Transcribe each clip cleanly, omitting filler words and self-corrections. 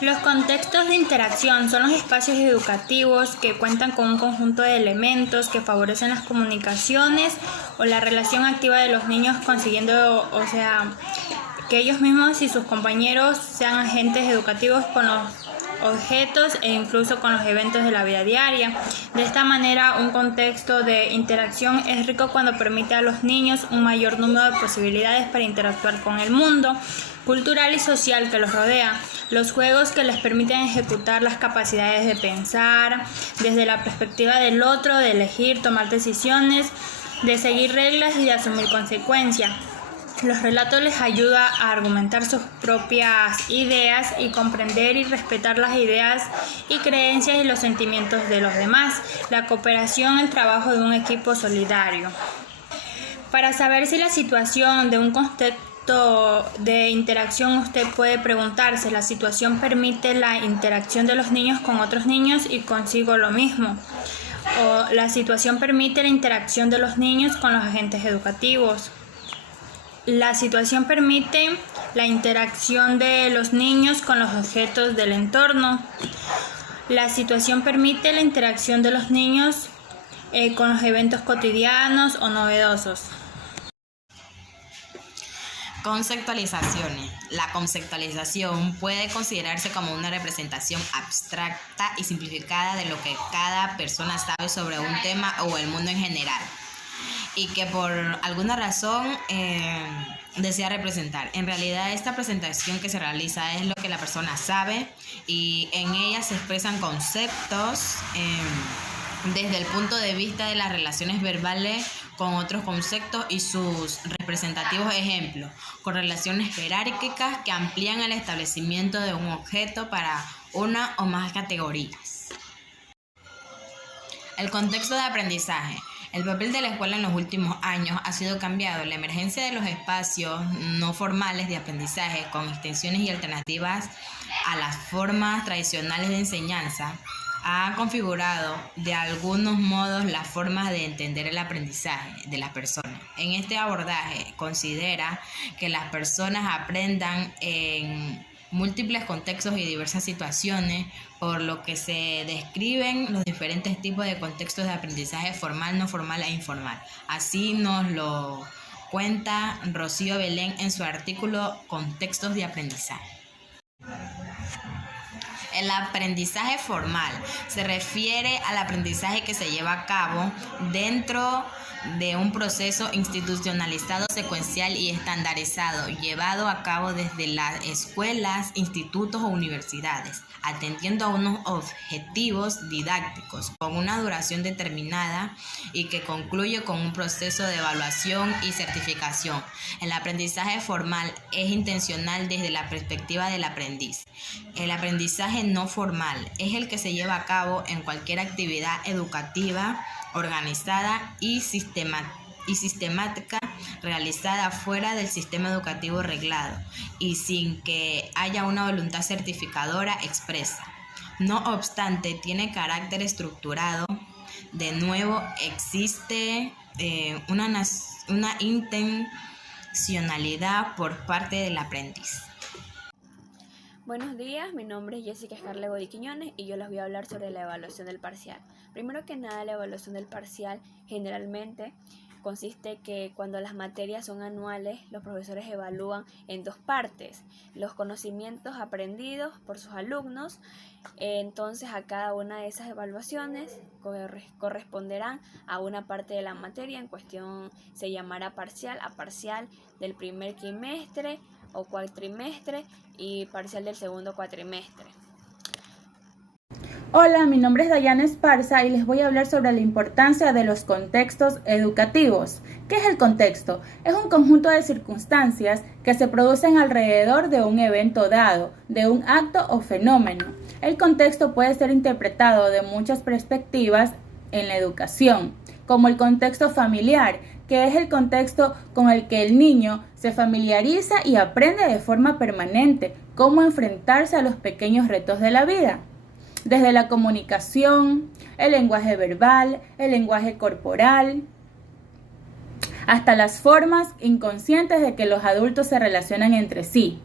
Los contextos de interacción son los espacios educativos que cuentan con un conjunto de elementos que favorecen las comunicaciones o la relación activa de los niños, consiguiendo, que ellos mismos y sus compañeros sean agentes educativos con los objetos e incluso con los eventos de la vida diaria. De esta manera, un contexto de interacción es rico cuando permite a los niños un mayor número de posibilidades para interactuar con el mundo cultural y social que los rodea. Los juegos que les permiten ejecutar las capacidades de pensar desde la perspectiva del otro, de elegir, tomar decisiones, de seguir reglas y de asumir consecuencias. Los relatos les ayudan a argumentar sus propias ideas y comprender y respetar las ideas y creencias y los sentimientos de los demás. La cooperación, el trabajo de un equipo solidario. Para saber si la situación de un contexto de interacción, usted puede preguntarse: ¿la situación permite la interacción de los niños con otros niños y consigo lo mismo? O ¿la situación permite la interacción de los niños con los agentes educativos? La situación permite la interacción de los niños con los objetos del entorno. La situación permite la interacción de los niños con los eventos cotidianos o novedosos. Conceptualizaciones. La conceptualización puede considerarse como una representación abstracta y simplificada de lo que cada persona sabe sobre un tema o el mundo en general, y que por alguna razón desea representar. En realidad, esta presentación que se realiza es lo que la persona sabe, y en ella se expresan conceptos desde el punto de vista de las relaciones verbales con otros conceptos y sus representativos ejemplos, con relaciones jerárquicas que amplían el establecimiento de un objeto para una o más categorías. El contexto de aprendizaje. El papel de la escuela en los últimos años ha sido cambiado. La emergencia de los espacios no formales de aprendizaje con extensiones y alternativas a las formas tradicionales de enseñanza ha configurado de algunos modos las formas de entender el aprendizaje de las personas. En este abordaje considera que las personas aprendan en múltiples contextos y diversas situaciones, por lo que se describen los diferentes tipos de contextos de aprendizaje formal, no formal e informal. Así nos lo cuenta Rocío Belén en su artículo Contextos de aprendizaje. El aprendizaje formal se refiere al aprendizaje que se lleva a cabo dentro de un proceso institucionalizado, secuencial y estandarizado, llevado a cabo desde las escuelas, institutos o universidades, atendiendo a unos objetivos didácticos con una duración determinada y que concluye con un proceso de evaluación y certificación. El aprendizaje formal es intencional desde la perspectiva del aprendiz. El aprendizaje no formal es el que se lleva a cabo en cualquier actividad educativa organizada y sistemática realizada fuera del sistema educativo reglado y sin que haya una voluntad certificadora expresa. No obstante, tiene carácter estructurado. De nuevo, existe una intencionalidad por parte del aprendiz. Buenos días, mi nombre es Jessica Escarlego de Quiñones y yo les voy a hablar sobre la evaluación del parcial. Primero que nada, la evaluación del parcial generalmente consiste que cuando las materias son anuales, los profesores evalúan en dos partes: los conocimientos aprendidos por sus alumnos. Entonces, a cada una de esas evaluaciones corresponderán a una parte de la materia en cuestión. Se llamará parcial a parcial del primer trimestre o cuatrimestre y parcial del segundo cuatrimestre. Hola, mi nombre es Dayana Esparza y les voy a hablar sobre la importancia de los contextos educativos. ¿Qué es el contexto? Es un conjunto de circunstancias que se producen alrededor de un evento dado, de un acto o fenómeno. El contexto puede ser interpretado de muchas perspectivas en la educación, como el contexto familiar, que es el contexto con el que el niño se familiariza y aprende de forma permanente cómo enfrentarse a los pequeños retos de la vida. Desde la comunicación, el lenguaje verbal, el lenguaje corporal, hasta las formas inconscientes de que los adultos se relacionan entre sí.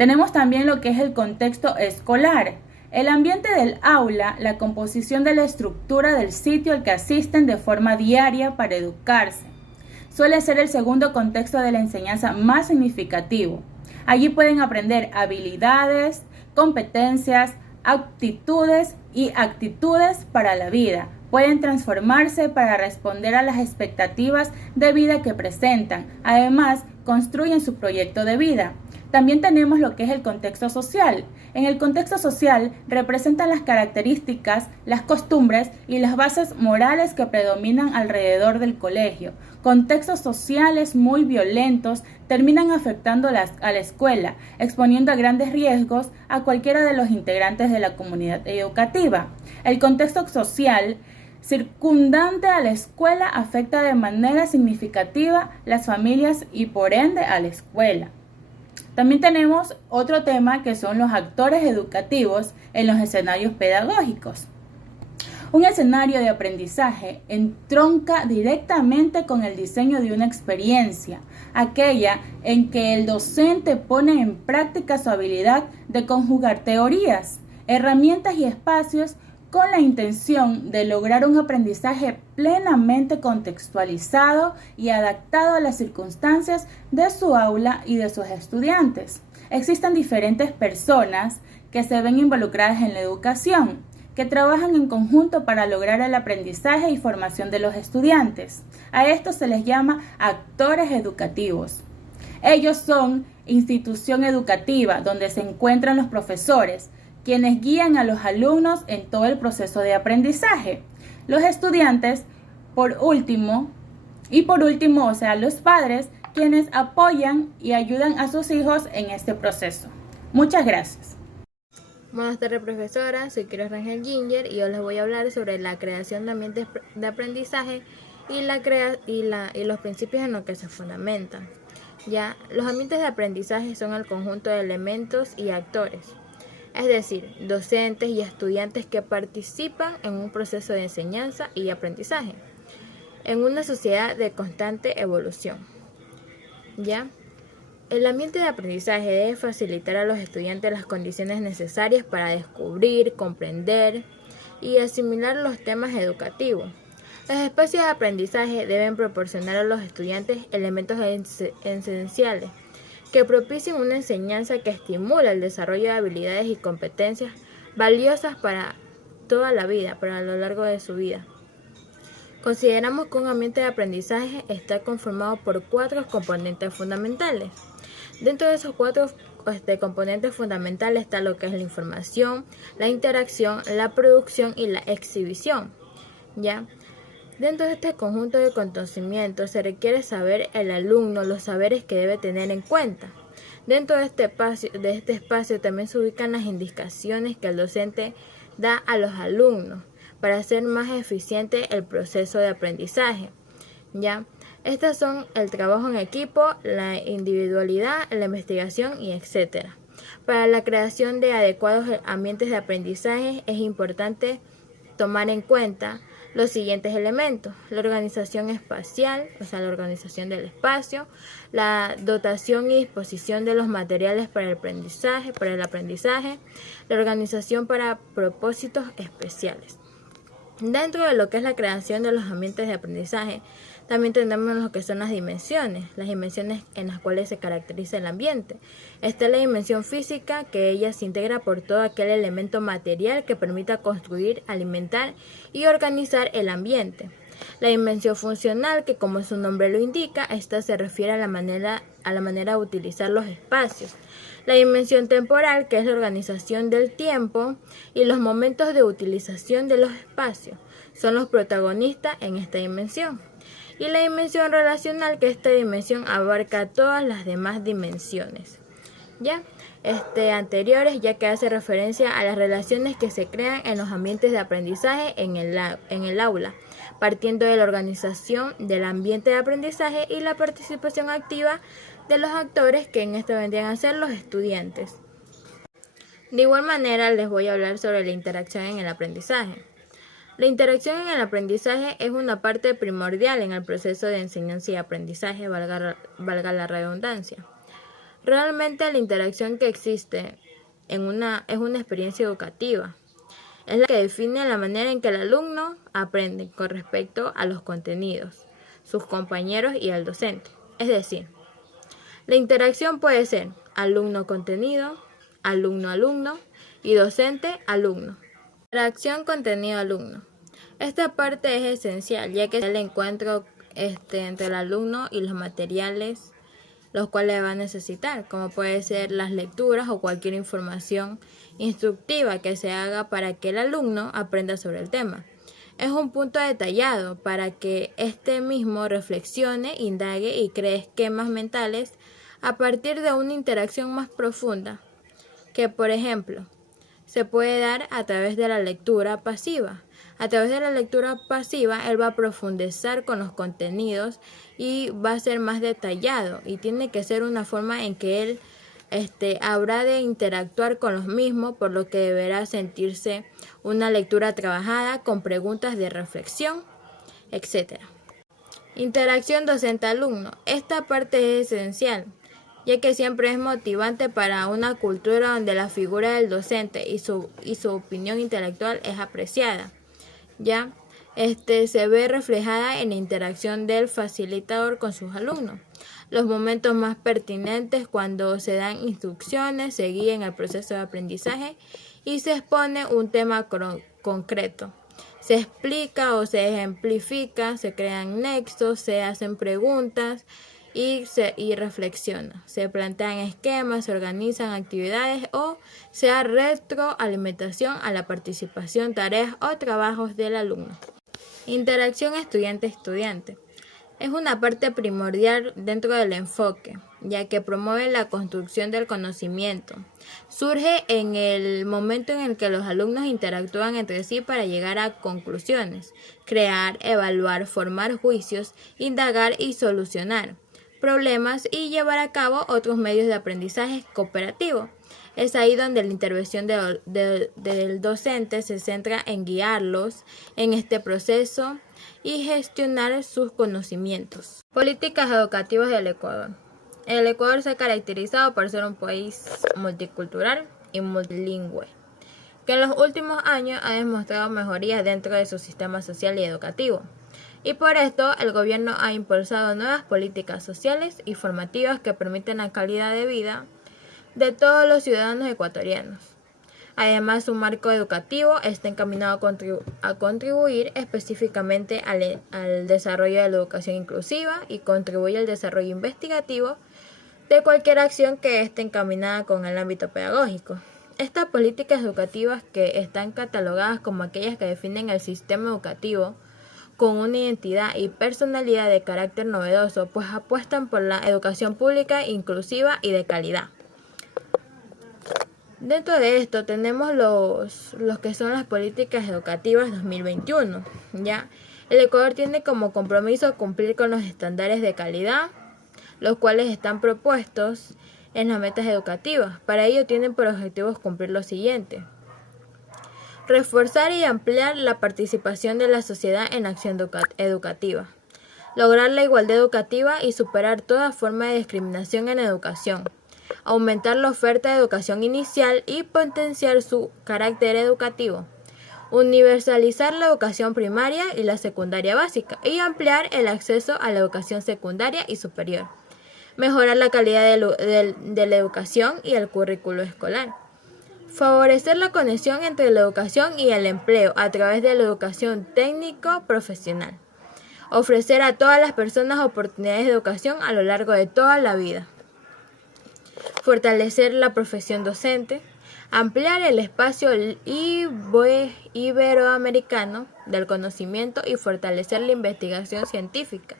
Tenemos también lo que es el contexto escolar. El ambiente del aula, la composición de la estructura del sitio al que asisten de forma diaria para educarse. Suele ser el segundo contexto de la enseñanza más significativo. Allí pueden aprender habilidades, competencias, aptitudes y actitudes para la vida. Pueden transformarse para responder a las expectativas de vida que presentan. Además, construyen su proyecto de vida. También tenemos lo que es el contexto social. En el contexto social representan las características, las costumbres y las bases morales que predominan alrededor del colegio. Contextos sociales muy violentos terminan afectando a la escuela, exponiendo a grandes riesgos a cualquiera de los integrantes de la comunidad educativa. El contexto social circundante a la escuela afecta de manera significativa las familias y por ende a la escuela. También tenemos otro tema que son los actores educativos en los escenarios pedagógicos. Un escenario de aprendizaje entronca directamente con el diseño de una experiencia, aquella en que el docente pone en práctica su habilidad de conjugar teorías, herramientas y espacios con la intención de lograr un aprendizaje plenamente contextualizado y adaptado a las circunstancias de su aula y de sus estudiantes. Existen diferentes personas que se ven involucradas en la educación, que trabajan en conjunto para lograr el aprendizaje y formación de los estudiantes. A esto se les llama actores educativos. Ellos son institución educativa, donde se encuentran los profesores, quienes guían a los alumnos en todo el proceso de aprendizaje. Los estudiantes, por último, los padres, quienes apoyan y ayudan a sus hijos en este proceso. Muchas gracias. Buenas tardes, profesora. Soy Kira Rangel Ginger y yo les voy a hablar sobre la creación de ambientes de aprendizaje y los principios en los que se fundamentan. Ya, los ambientes de aprendizaje son el conjunto de elementos y actores, es decir, docentes y estudiantes que participan en un proceso de enseñanza y aprendizaje, en una sociedad de constante evolución. ¿Ya? El ambiente de aprendizaje debe facilitar a los estudiantes las condiciones necesarias para descubrir, comprender y asimilar los temas educativos. Los espacios de aprendizaje deben proporcionar a los estudiantes elementos esenciales que propicien una enseñanza que estimula el desarrollo de habilidades y competencias valiosas para toda la vida, para lo largo de su vida. Consideramos que un ambiente de aprendizaje está conformado por 4 componentes fundamentales. Dentro de esos 4 componentes fundamentales está lo que es la información, la interacción, la producción y la exhibición. ¿Ya? Dentro de este conjunto de conocimientos se requiere saber el alumno, los saberes que debe tener en cuenta. Dentro de este espacio también se ubican las indicaciones que el docente da a los alumnos para hacer más eficiente el proceso de aprendizaje. ¿Ya? Estas son el trabajo en equipo, la individualidad, la investigación y etc. Para la creación de adecuados ambientes de aprendizaje es importante tomar en cuenta los siguientes elementos: la organización espacial, o sea, la organización del espacio, la dotación y disposición de los materiales para el aprendizaje, la organización para propósitos especiales. Dentro de lo que es la creación de los ambientes de aprendizaje, también tenemos lo que son las dimensiones en las cuales se caracteriza el ambiente. Está la dimensión física, que ella se integra por todo aquel elemento material que permita construir, alimentar y organizar el ambiente. La dimensión funcional, que como su nombre lo indica, esta se refiere a la manera de utilizar los espacios. La dimensión temporal, que es la organización del tiempo y los momentos de utilización de los espacios, son los protagonistas en esta dimensión. Y la dimensión relacional, que esta dimensión abarca todas las demás dimensiones, ¿ya? Anteriores, ya que hace referencia a las relaciones que se crean en los ambientes de aprendizaje en el aula, partiendo de la organización del ambiente de aprendizaje y la participación activa de los actores, que en esto vendrían a ser los estudiantes. De igual manera, les voy a hablar sobre la interacción en el aprendizaje. La interacción en el aprendizaje es una parte primordial en el proceso de enseñanza y aprendizaje, valga la redundancia. Realmente la interacción que existe es una experiencia educativa. Es la que define la manera en que el alumno aprende con respecto a los contenidos, sus compañeros y al docente. Es decir, la interacción puede ser alumno-contenido, alumno-alumno y docente-alumno. Interacción contenido-alumno. Esta parte es esencial, ya que es el encuentro entre el alumno y los materiales los cuales va a necesitar, como puede ser las lecturas o cualquier información instructiva que se haga para que el alumno aprenda sobre el tema. Es un punto detallado para que éste mismo reflexione, indague y cree esquemas mentales a partir de una interacción más profunda, que por ejemplo se puede dar a través de la lectura pasiva. A través de la lectura pasiva, él va a profundizar con los contenidos y va a ser más detallado, y tiene que ser una forma en que él habrá de interactuar con los mismos, por lo que deberá sentirse una lectura trabajada con preguntas de reflexión, etc. Interacción docente-alumno. Esta parte es esencial, ya que siempre es motivante para una cultura donde la figura del docente y su opinión intelectual es apreciada. Ya se ve reflejada en la interacción del facilitador con sus alumnos. Los momentos más pertinentes cuando se dan instrucciones, se guía en el proceso de aprendizaje y se expone un tema concreto. Se explica o se ejemplifica, se crean nexos, se hacen preguntas y reflexiona. Se plantean esquemas, se organizan actividades o se da retroalimentación a la participación, tareas o trabajos del alumno. Interacción estudiante-estudiante. Es una parte primordial dentro del enfoque, ya que promueve la construcción del conocimiento. Surge en el momento en el que los alumnos interactúan entre sí para llegar a conclusiones, crear, evaluar, formar juicios, indagar y solucionar problemas y llevar a cabo otros medios de aprendizaje cooperativo. Es ahí donde la intervención del docente se centra en guiarlos en este proceso y gestionar sus conocimientos. Políticas educativas del Ecuador. El Ecuador se ha caracterizado por ser un país multicultural y multilingüe, que en los últimos años ha demostrado mejorías dentro de su sistema social y educativo. Y por esto el gobierno ha impulsado nuevas políticas sociales y formativas que permiten la calidad de vida de todos los ciudadanos ecuatorianos. Además, su marco educativo está encaminado a contribuir específicamente al desarrollo de la educación inclusiva y contribuye al desarrollo investigativo de cualquier acción que esté encaminada con el ámbito pedagógico. Estas políticas educativas, que están catalogadas como aquellas que definen el sistema educativo con una identidad y personalidad de carácter novedoso, pues apuestan por la educación pública, inclusiva y de calidad. Dentro de esto tenemos los que son las políticas educativas 2021. ¿Ya? El Ecuador tiene como compromiso cumplir con los estándares de calidad, los cuales están propuestos en las metas educativas. Para ello tienen por objetivos cumplir lo siguiente: reforzar y ampliar la participación de la sociedad en la acción educativa, lograr la igualdad educativa y superar toda forma de discriminación en educación, aumentar la oferta de educación inicial y potenciar su carácter educativo, universalizar la educación primaria y la secundaria básica y ampliar el acceso a la educación secundaria y superior, mejorar la calidad de la educación y el currículo escolar, favorecer la conexión entre la educación y el empleo a través de la educación técnico-profesional, ofrecer a todas las personas oportunidades de educación a lo largo de toda la vida, fortalecer la profesión docente, ampliar el espacio iberoamericano del conocimiento y fortalecer la investigación científica,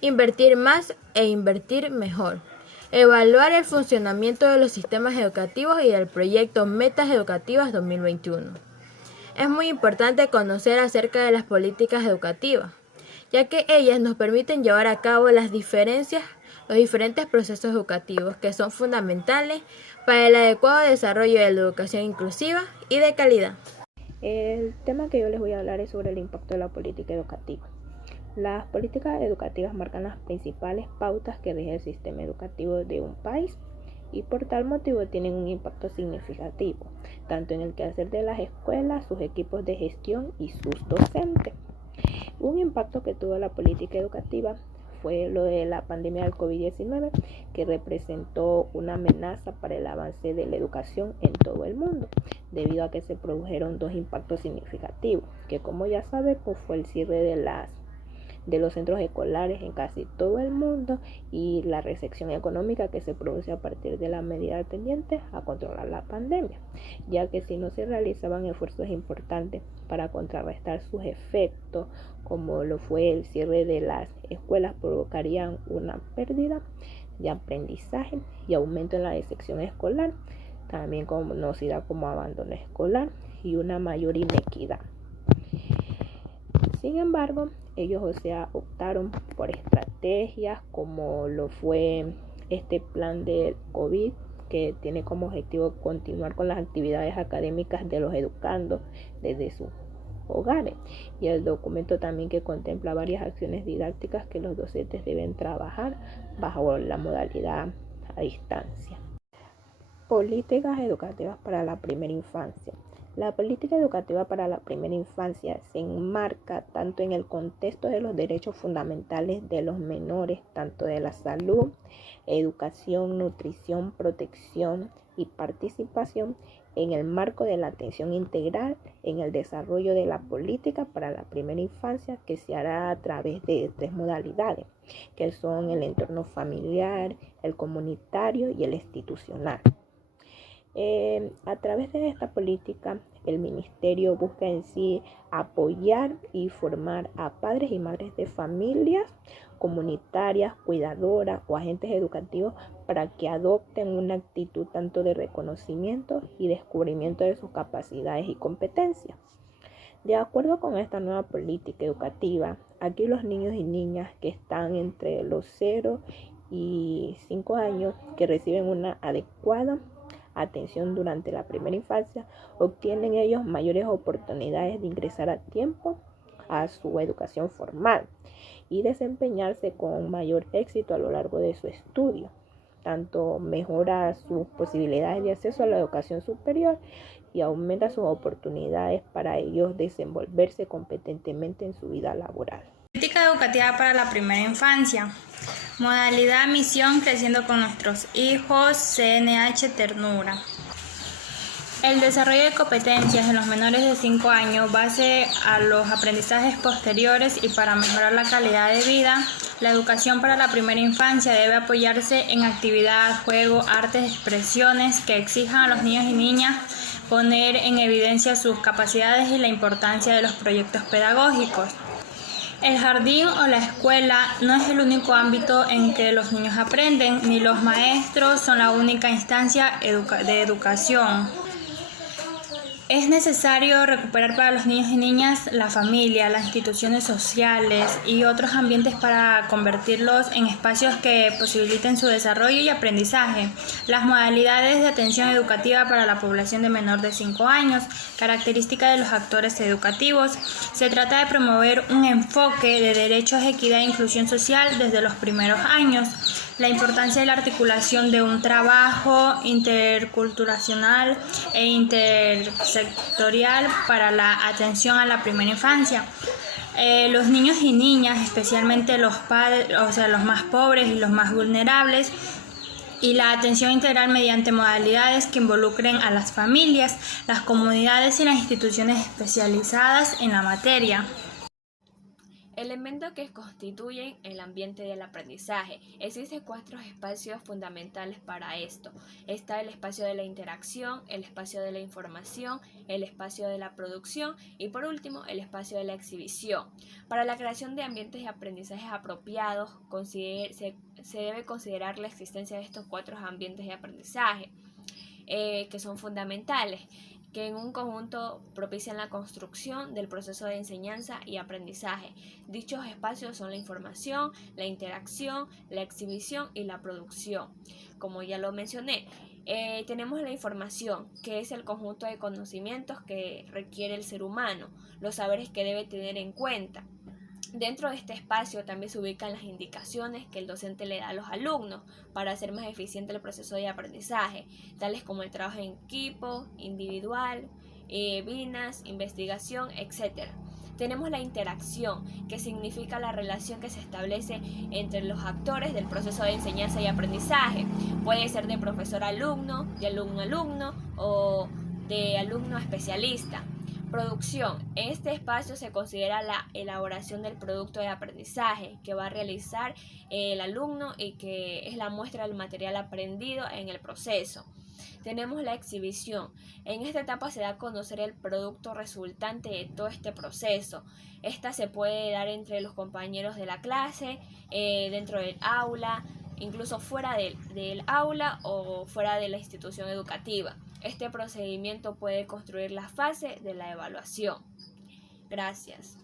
invertir más e invertir mejor, evaluar el funcionamiento de los sistemas educativos y del proyecto Metas Educativas 2021. Es muy importante conocer acerca de las políticas educativas, ya que ellas nos permiten llevar a cabo los diferentes procesos educativos que son fundamentales para el adecuado desarrollo de la educación inclusiva y de calidad. El tema que yo les voy a hablar es sobre el impacto de la política educativa. Las políticas educativas marcan las principales pautas que rige el sistema educativo de un país. y por tal motivo tienen un impacto significativo, tanto en el quehacer de las escuelas, sus equipos de gestión y sus docentes. Un impacto que tuvo la política educativa fue lo de la pandemia del COVID-19, que representó una amenaza para el avance de la educación en todo el mundo, debido a que se produjeron dos impactos significativos, que como ya sabemos fue el cierre de los centros escolares en casi todo el mundo y la recesión económica que se produce a partir de la medida tendiente a controlar la pandemia, ya que si no se realizaban esfuerzos importantes para contrarrestar sus efectos, como lo fue el cierre de las escuelas, provocarían una pérdida de aprendizaje y aumento en la deserción escolar, también conocida como abandono escolar, y una mayor inequidad. Sin embargo, ellos optaron por estrategias como lo fue este plan de COVID, que tiene como objetivo continuar con las actividades académicas de los educandos desde sus hogares, y el documento también que contempla varias acciones didácticas que los docentes deben trabajar bajo la modalidad a distancia. Políticas educativas para la primera infancia. La política educativa para la primera infancia se enmarca tanto en el contexto de los derechos fundamentales de los menores, tanto de la salud, educación, nutrición, protección y participación, en el marco de la atención integral en el desarrollo de la política para la primera infancia, que se hará a través de tres modalidades, que son el entorno familiar, el comunitario y el institucional. A través de esta política, el ministerio busca en sí apoyar y formar a padres y madres de familias comunitarias, cuidadoras o agentes educativos para que adopten una actitud tanto de reconocimiento y descubrimiento de sus capacidades y competencias. De acuerdo con esta nueva política educativa, aquí los niños y niñas que están entre los 0 y 5 años, que reciben una adecuada atención durante la primera infancia, obtienen ellos mayores oportunidades de ingresar a tiempo a su educación formal y desempeñarse con mayor éxito a lo largo de su estudio. Tanto mejora sus posibilidades de acceso a la educación superior y aumenta sus oportunidades para ellos desenvolverse competentemente en su vida laboral. Política educativa para la primera infancia. Modalidad misión creciendo con nuestros hijos, CNH ternura. El desarrollo de competencias en los menores de 5 años, base a los aprendizajes posteriores y para mejorar la calidad de vida. La educación para la primera infancia debe apoyarse en actividad, juego, artes, expresiones que exijan a los niños y niñas poner en evidencia sus capacidades y la importancia de los proyectos pedagógicos. El jardín o la escuela no es el único ámbito en que los niños aprenden, ni los maestros son la única instancia de educación. Es necesario recuperar para los niños y niñas la familia, las instituciones sociales y otros ambientes para convertirlos en espacios que posibiliten su desarrollo y aprendizaje. Las modalidades de atención educativa para la población de menor de 5 años, característica de los actores educativos. Se trata de promover un enfoque de derechos, equidad e inclusión social desde los primeros años. La importancia de la articulación de un trabajo interculturacional e intersectorial para la atención a la primera infancia. Los niños y niñas, especialmente los padres, los más pobres y los más vulnerables, y la atención integral mediante modalidades que involucren a las familias, las comunidades y las instituciones especializadas en la materia. Elementos que constituyen el ambiente del aprendizaje. Existen 4 espacios fundamentales para esto. Está el espacio de la interacción, el espacio de la información, el espacio de la producción y por último el espacio de la exhibición. Para la creación de ambientes de aprendizaje apropiados se debe considerar la existencia de estos 4 ambientes de aprendizaje que son fundamentales, que en un conjunto propician la construcción del proceso de enseñanza y aprendizaje. Dichos espacios son la información, la interacción, la exhibición y la producción. Como ya lo mencioné, tenemos la información, que es el conjunto de conocimientos que requiere el ser humano, los saberes que debe tener en cuenta. Dentro de este espacio también se ubican las indicaciones que el docente le da a los alumnos para hacer más eficiente el proceso de aprendizaje, tales como el trabajo en equipo, individual, binas, investigación, etc. Tenemos la interacción, que significa la relación que se establece entre los actores del proceso de enseñanza y aprendizaje. Puede ser de profesor a alumno, de alumno a alumno o de alumno a especialista. Producción. En este espacio se considera la elaboración del producto de aprendizaje que va a realizar el alumno y que es la muestra del material aprendido en el proceso. Tenemos la exhibición. En esta etapa se da a conocer el producto resultante de todo este proceso. Esta se puede dar entre los compañeros de la clase, dentro del aula, incluso fuera del aula o fuera de la institución educativa. Este procedimiento puede construir la fase de la evaluación. Gracias.